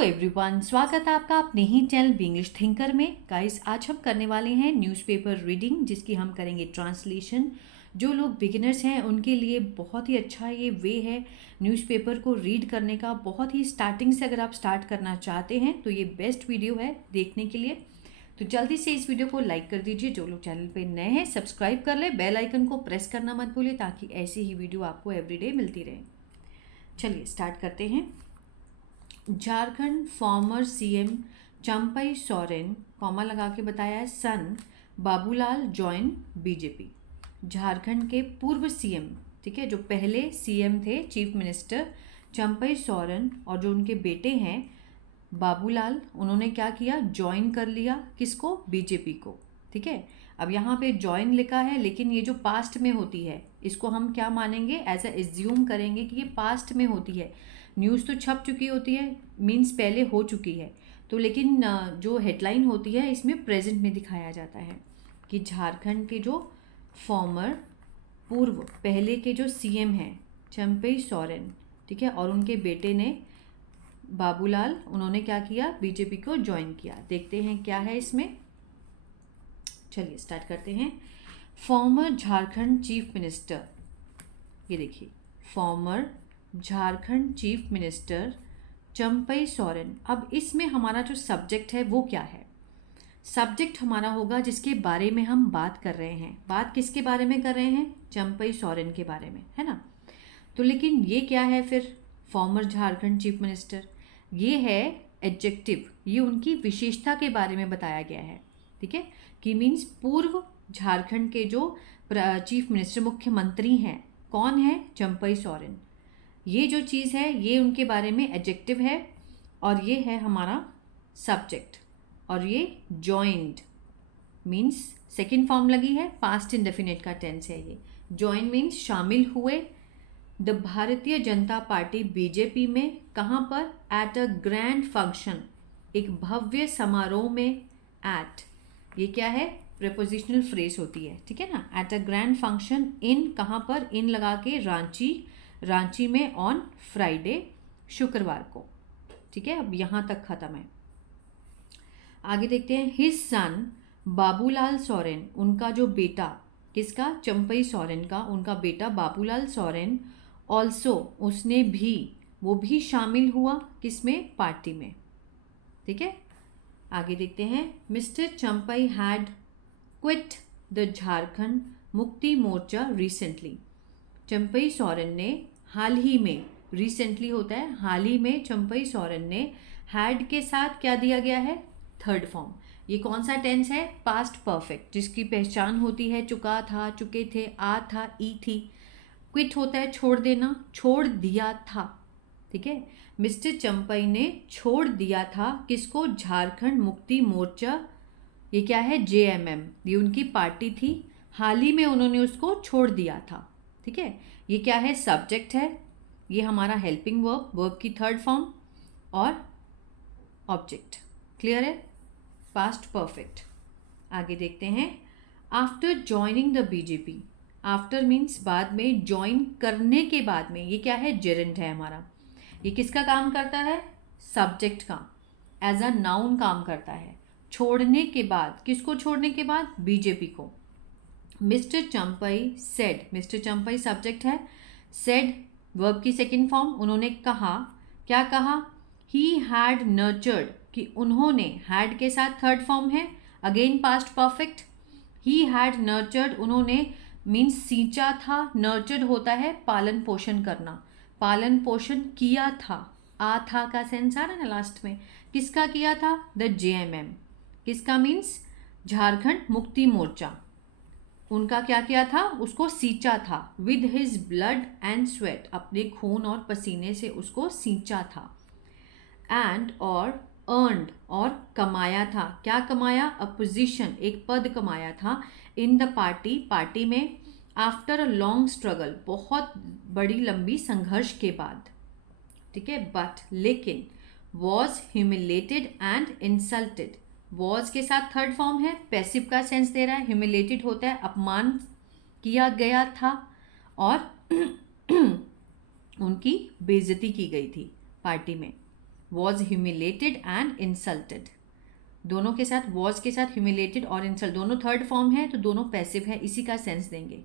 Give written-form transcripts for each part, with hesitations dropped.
Hello everyone, स्वागत है आपका अपने ही चैनल बी इंग्लिश थिंकर में। गाइस, आज हम करने वाले हैं न्यूज़पेपर रीडिंग, जिसकी हम करेंगे ट्रांसलेशन। जो लोग बिगिनर्स हैं उनके लिए बहुत ही अच्छा ये वे है न्यूज़पेपर को रीड करने का। बहुत ही स्टार्टिंग से अगर आप स्टार्ट करना चाहते हैं तो ये बेस्ट वीडियो है देखने के लिए। तो जल्दी से इस वीडियो को लाइक कर दीजिए। जो लोग चैनल पे नए हैं सब्सक्राइब कर ले, बेल आइकन को प्रेस करना मत भूलिए ताकि ऐसी ही वीडियो आपको एवरीडे मिलती रहे। चलिए स्टार्ट करते हैं। Jharkhand farmer CM Champai Soren, comma लगा के बताया है, सन बाबूलाल जॉइन बीजेपी। झारखंड के पूर्व सीएम, ठीक है, जो पहले सीएम थे चीफ मिनिस्टर चंपई सोरेन, और जो उनके बेटे हैं बाबूलाल, उन्होंने क्या किया, ज्वाइन कर लिया किसको, बीजेपी को। ठीक है, अब यहाँ पे ज्वाइन लिखा है लेकिन ये जो पास्ट में होती है इसको हम क्या मानेंगे, एज ए एज्यूम करेंगे कि ये पास्ट में होती है। न्यूज़ तो छप चुकी होती है, मीन्स पहले हो चुकी है, तो लेकिन जो हेडलाइन होती है इसमें प्रेजेंट में दिखाया जाता है कि झारखंड के जो फॉर्मर, पूर्व पहले के जो सीएम हैं चंपई सोरेन, ठीक है, और उनके बेटे ने बाबूलाल, उन्होंने क्या किया, बीजेपी को ज्वाइन किया। देखते हैं क्या है इसमें। चलिए स्टार्ट करते हैं। फॉर्मर झारखंड चीफ मिनिस्टर, ये देखिए, farmer Jharkhand chief minister Champai Soren. अब इसमें हमारा जो सब्जेक्ट है वो क्या है, सब्जेक्ट हमारा होगा जिसके बारे में हम बात कर रहे हैं। बात किसके बारे में कर रहे हैं, चंपई सोरेन के बारे में, है ना। तो लेकिन ये क्या है फिर, फॉर्मर झारखंड चीफ मिनिस्टर, ये है एडजेक्टिव, ये उनकी विशेषता के बारे में बताया गया है। ठीक है, कि मीन्स पूर्व झारखंड के जो चीफ मिनिस्टर, मुख्यमंत्री हैं, कौन है, चंपई सोरेन। ये जो चीज़ है ये उनके बारे में एडजेक्टिव है, और ये है हमारा सब्जेक्ट। और ये जॉइंड मीन्स सेकेंड फॉर्म लगी है, पास्ट इंडेफिनिट का टेंस है ये। जॉइन मीन्स शामिल हुए the Bharatiya Janata party BJP में, कहाँ पर, एट अ ग्रैंड फंक्शन, एक भव्य समारोह में। एट, ये क्या है, प्रेपोजिशनल फ्रेज होती है, ठीक है ना। At a grand function in, कहाँ पर, इन लगा के रांची में, ऑन फ्राइडे, शुक्रवार को। ठीक है, अब यहाँ तक खत्म है। आगे देखते हैं। हिज सन बाबूलाल सोरेन, उनका जो बेटा, किसका, चंपई सोरेन का, उनका बेटा बाबूलाल सोरेन, ऑल्सो, उसने भी, वो भी शामिल हुआ किसमें, पार्टी में। ठीक है, आगे देखते हैं। Mister Champai had quit the Jharkhand Mukti Morcha recently. Champai Soren ने हाल ही में, रिसेंटली होता है हाल ही में, चंपई सोरेन ने हैड के साथ क्या दिया गया है, थर्ड फॉर्म। ये कौन सा टेंस है, पास्ट परफेक्ट, जिसकी पहचान होती है चुका था, चुके थे, आ था, ई थी। क्विट होता है छोड़ देना, छोड़ दिया था। ठीक है, मिस्टर चंपई ने छोड़ दिया था किसको, झारखंड मुक्ति मोर्चा, ये क्या है, जेएमएम, ये उनकी पार्टी थी, हाल ही में उन्होंने उसको छोड़ दिया था। ठीक है, ये क्या है, सब्जेक्ट है, ये हमारा हेल्पिंग वर्ब, वर्ब की थर्ड फॉर्म, और ऑब्जेक्ट। क्लियर है, पास्ट परफेक्ट। आगे देखते हैं। After joining the BJP, after means बाद में, ज्वाइन करने के बाद में, ये क्या है, जेरेंट है हमारा। ये किसका काम करता है, सब्जेक्ट का, एज अ नाउन काम करता है। छोड़ने के बाद, किसको छोड़ने के बाद, बीजेपी को। Mister Champai said, mister Champai subject है, सेड वर्ब की सेकेंड फॉर्म, उन्होंने कहा, क्या कहा, ही हैड नर्चर्ड, कि उन्होंने, हैड के साथ थर्ड फॉर्म है, again past perfect. He had nurtured, उन्होंने मीन्स सींचा था, नर्चर्ड होता है पालन पोषण करना, पालन पोषण किया था, आ था का सेंस आ रहा है ना लास्ट में। किसका किया था, द जेएमएम, किसका मीन्स, झारखंड मुक्ति मोर्चा, उनका क्या किया था, उसको सींचा था, with his blood and sweat, अपने खून और पसीने से उसको सींचा था। एंड, और अर्नड, और कमाया था, क्या कमाया, अ पोजीशन, एक पद कमाया था, इन द पार्टी, पार्टी में, आफ्टर अ लॉन्ग स्ट्रगल, बहुत बड़ी लंबी संघर्ष के बाद। ठीक है, बट, लेकिन, was humiliated and insulted, was के साथ थर्ड फॉर्म है, पैसिव का सेंस दे रहा है, ह्यूमिलेटेड होता है अपमान किया गया था, और उनकी बेइज्जती की गई थी पार्टी में। Was humiliated and insulted. दोनों के साथ वॉज के साथ ह्यूमिलेटेड और इंसल्ट दोनों थर्ड फॉर्म है, तो दोनों पैसिव है, इसी का सेंस देंगे।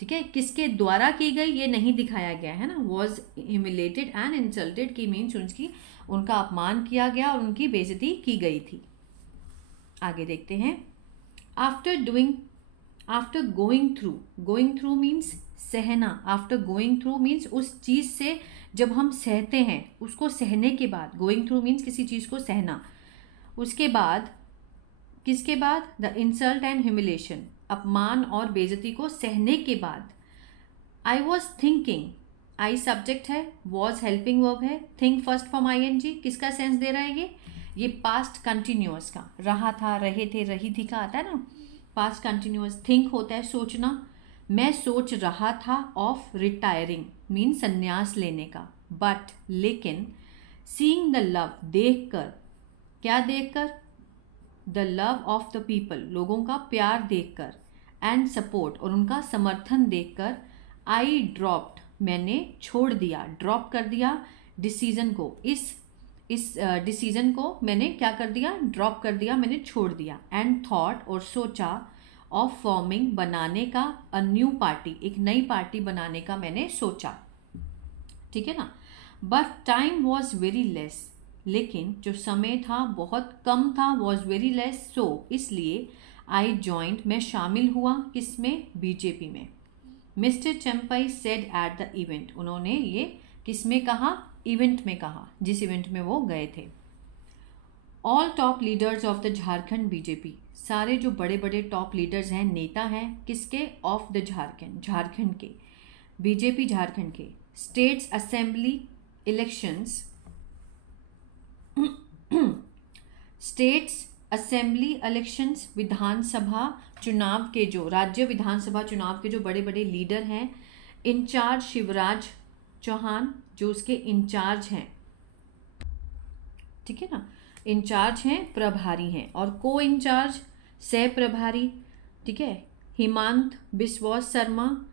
ठीक है, किसके द्वारा की गई ये नहीं दिखाया गया है ना। वॉज ह्यूमिलेटेड एंड इंसल्टेड की मीन्स उनका अपमान किया गया और उनकी बेइज्जती की गई थी। आगे देखते हैं। आफ्टर गोइंग थ्रू मीन्स सहना। आफ्टर गोइंग थ्रू मीन्स उस चीज से जब हम सहते हैं, उसको सहने के बाद, गोइंग थ्रू मीन्स किसी चीज को सहना, उसके बाद, किसके बाद, द इंसल्ट एंड ह्यूमिलेशन, अपमान और बेइज्जती को सहने के बाद, I was thinking, I subject है, वॉज हेल्पिंग वर्ब है, थिंक फर्स्ट फॉर्म ING, किसका सेंस दे रहा है ये पास्ट कंटिन्यूअस का, रहा था, रहे थे, रही थी का आता है ना, पास्ट कंटिन्यूअस। थिंक होता है सोचना, मैं सोच रहा था ऑफ रिटायरिंग मीन संन्यास लेने का, बट लेकिन, सीइंग द लव, देख कर, क्या देख कर, the love of the people, लोगों का प्यार देखकर, एंड सपोर्ट, और उनका समर्थन देखकर, आई ड्रॉप्ड, मैंने छोड़ दिया, ड्रॉप कर दिया डिसीजन को, इस डिसीजन को मैंने क्या कर दिया, ड्रॉप कर दिया, मैंने छोड़ दिया, एंड थॉट, और सोचा, ऑफ फॉर्मिंग, बनाने का, अ न्यू पार्टी, एक नई पार्टी बनाने का मैंने सोचा। ठीक है ना। But time was very less, लेकिन जो समय था बहुत कम था, वॉज वेरी लेस, सो इसलिए, आई ज्वाइंट, मैं शामिल हुआ, किसमें, बीजेपी में। Mister Champai said at the event, उन्होंने ये किसमें कहा, इवेंट में कहा, जिस इवेंट में वो गए थे। All top leaders of the Jharkhand BJP, सारे जो बड़े बड़े टॉप लीडर्स हैं, नेता हैं, किसके, ऑफ द झारखंड, झारखंड के, बीजेपी झारखंड के। States assembly elections, states assembly elections, विधानसभा चुनाव के जो, राज्य विधानसभा चुनाव के जो बड़े बड़े लीडर हैं, इंचार्ज शिवराज चौहान, जो उसके इंचार्ज हैं, ठीक है ना, इंचार्ज हैं, प्रभारी हैं, और को इंचार्ज सह प्रभारी, ठीक है, Himanta Biswas Sharma,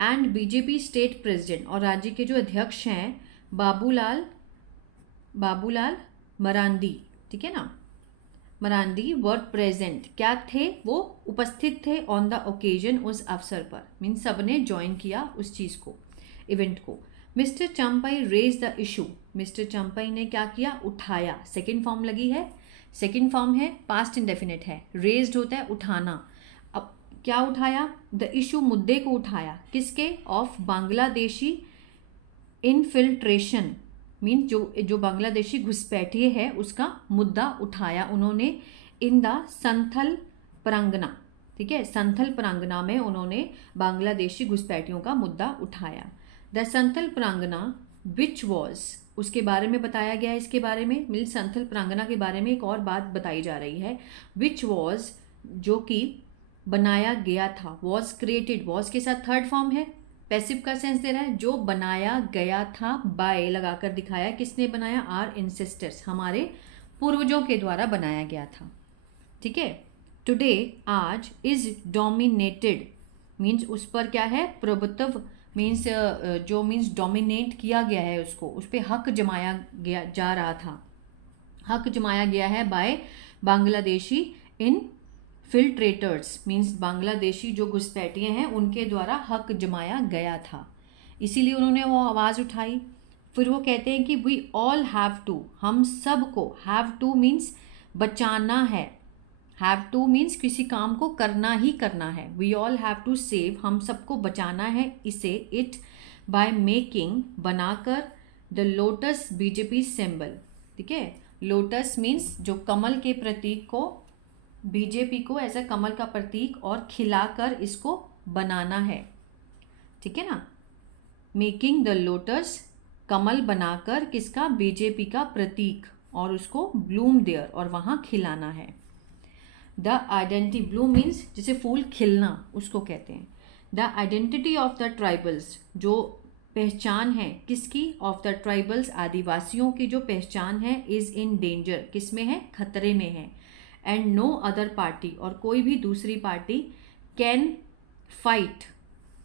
and BJP state president, और राज्य के जो अध्यक्ष हैं, बाबूलाल मरांडी, ठीक है ना, मरांडी वर प्रेजेंट, क्या थे, वो उपस्थित थे, ऑन द ओकेजन, उस अवसर पर, मीन सबने ज्वाइन किया उस चीज को, इवेंट को। Mister Champai raise the issue, mister Champai ने क्या किया, उठाया, सेकेंड फॉर्म लगी है, सेकेंड फॉर्म है, पास्ट इंडेफिनिट है, रेज्ड होता है उठाना। अब क्या उठाया, द इशू, मुद्दे को उठाया, किसके, ऑफ बांग्लादेशी इनफिल्ट्रेशन, मीन जो बांग्लादेशी घुसपैठिए है उसका मुद्दा उठाया उन्होंने, इन द संथल प्रांगना, ठीक है, संथल प्रांगना में उन्होंने बांग्लादेशी घुसपैठियों का मुद्दा उठाया। द संथल प्रांगना विच वॉज, उसके बारे में बताया गया है, इसके बारे में, मिल संथल प्रांगना के बारे में एक और बात बताई जा रही है, विच वॉज, जो कि बनाया गया था, वॉज क्रिएटेड, वॉज के साथ थर्ड फॉर्म है, पैसिव का सेंस दे रहा है, जो बनाया गया था, बाय लगाकर दिखाया, किसने बनाया, आर इंसेस्टर्स, हमारे पूर्वजों के द्वारा बनाया गया था। ठीक है, टुडे, आज, इज डोमिनेटेड मीन्स उस पर क्या है, प्रभुत्व, मीन्स जो मीन्स डोमिनेट किया गया है, उसको, उस पर हक जमाया गया जा रहा था, हक जमाया गया है बाय बांग्लादेशी इन फिल्ट्रेटर्स, मीन्स बांग्लादेशी जो घुसपैठिए हैं उनके द्वारा हक जमाया गया था, इसीलिए उन्होंने वो आवाज़ उठाई। फिर वो कहते हैं कि वी ऑल हैव टू, हम सब को, हैव टू मीन्स बचाना है, हैव टू मीन्स किसी काम को करना ही करना है, we all have to save, हम सबको बचाना है इसे, इट, बाय मेकिंग, बनाकर, द लोटस बीजेपी सिंबल, ठीक है, लोटस मीन्स जो कमल के प्रतीक को, बीजेपी को ऐसा कमल का प्रतीक, और खिलाकर इसको बनाना है, ठीक है ना, मेकिंग द लोटस, कमल बनाकर, किसका, बीजेपी का प्रतीक, और उसको ब्लूम देयर, और वहाँ खिलाना है। द आइडेंटिटी, ब्लूम मीन्स जैसे फूल खिलना, उसको कहते हैं। The identity of the tribals, जो पहचान है किसकी, ऑफ द ट्राइबल्स, आदिवासियों की जो पहचान है, इज इन डेंजर, किसमें है, खतरे में है, एंड नो अदर पार्टी, और कोई भी दूसरी पार्टी, कैन फाइट,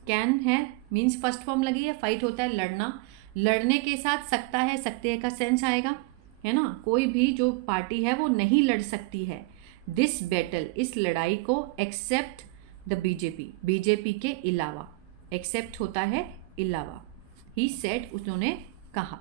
कैन है मीन्स फर्स्ट फॉर्म लगी है, फाइट होता है लड़ना, लड़ने के साथ सकता है, सकते है का सेंस आएगा, है ना, कोई भी जो पार्टी है वो नहीं लड़ सकती है दिस बैटल, इस लड़ाई को, एक्सेप्ट द बीजेपी, बीजेपी के अलावा, एक्सेप्ट होता है अलावा, ही सेड, उन्होंने कहा।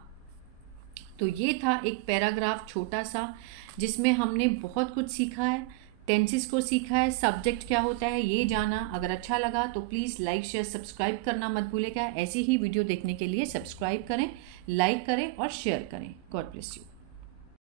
तो ये था एक पैराग्राफ छोटा सा जिसमें हमने बहुत कुछ सीखा है, टेंसेस को सीखा है, सब्जेक्ट क्या होता है ये जाना। अगर अच्छा लगा तो प्लीज़ लाइक शेयर सब्सक्राइब करना मत भूलिएगा। ऐसी ही वीडियो देखने के लिए सब्सक्राइब करें, लाइक करें और शेयर करें। God bless you.